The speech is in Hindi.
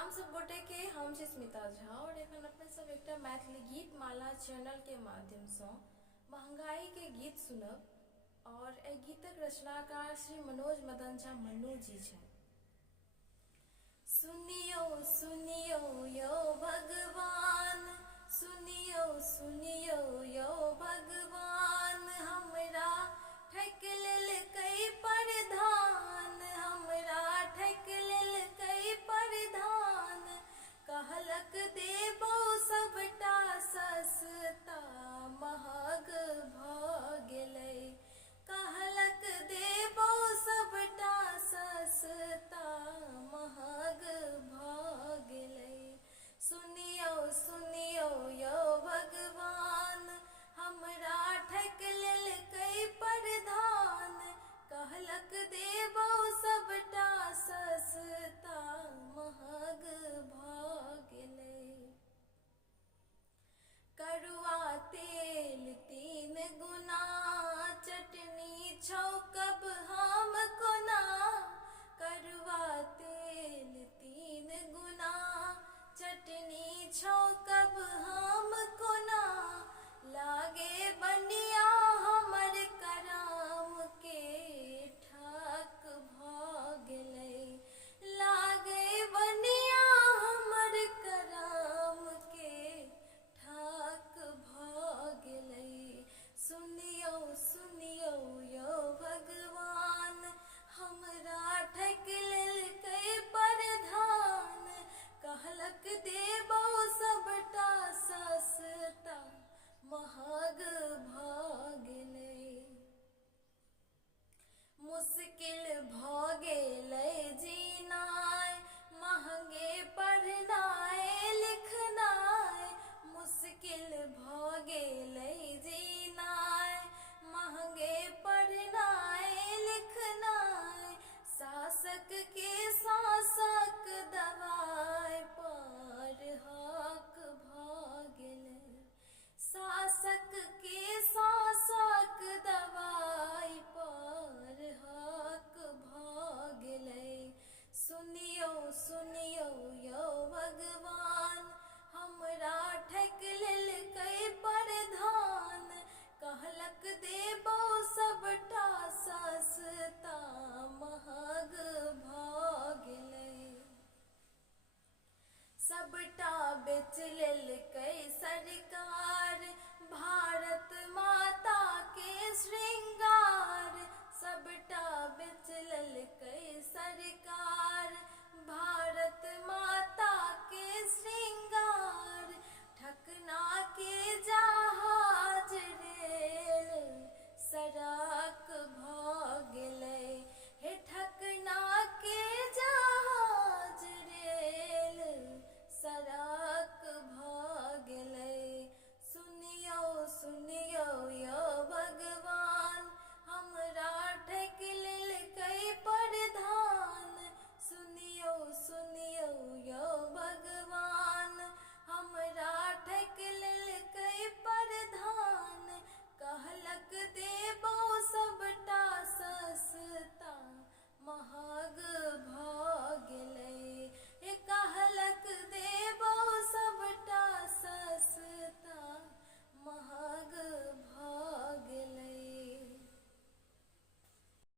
प्रणाम सब गोटे के। हम छी स्मिता झा और एखन अपने सब एक मैथिली गीत माला चैनल के माध्यम से महंगाई के गीत सुनब और ए गीतक रचनाकार श्री मनोज मदन झा मन्नू जी छे। सुनियो सुनियो यो भगवान, सुनियो सुनियो यो भगवान, हमरा ठक लेल कई परधान, हमरा ठक लेल कई परधान, कहलक देबो सबटा सस्ता महग भ गेलै, कहलक देबो सबटा सस्ता महग भ गेलै। सुनियो सुनियो यो भगवान, हमरा ठक लेल कई परधान, कहलक देबो सबटा सस्ता महग भ गेलै। करुआ तेल 3 गुना, चटनी छौकब हम कोना, करुआ तेल 3 गुना, चटनी छौकब हम कोना, लागे बनिया हमर कराम के ठक भ गेलै, लागे बनिया हमर कराम के ठक भ गेलै। सुनियो सुनियो यो भगवान, हमरा ठक लेल कई परधान, कहलक देबो सबटा सस्ता महग भ गेलै। मुश्किल भ गेलै जीनाय, महंगे पढ़नाय लिखनाय, मुश्किल भ गेलै जीनाय, महंगे पढ़नाय लिखनाय, शासक के शासक दवाई पर हक भ गेलै, शासक के शासक दवाई पर हक भ गेलै। सुनियो सुनियो यो भगवान, हमरा ठक लेल कई परधान, कहलक देबो सबटा सस्ता महग भ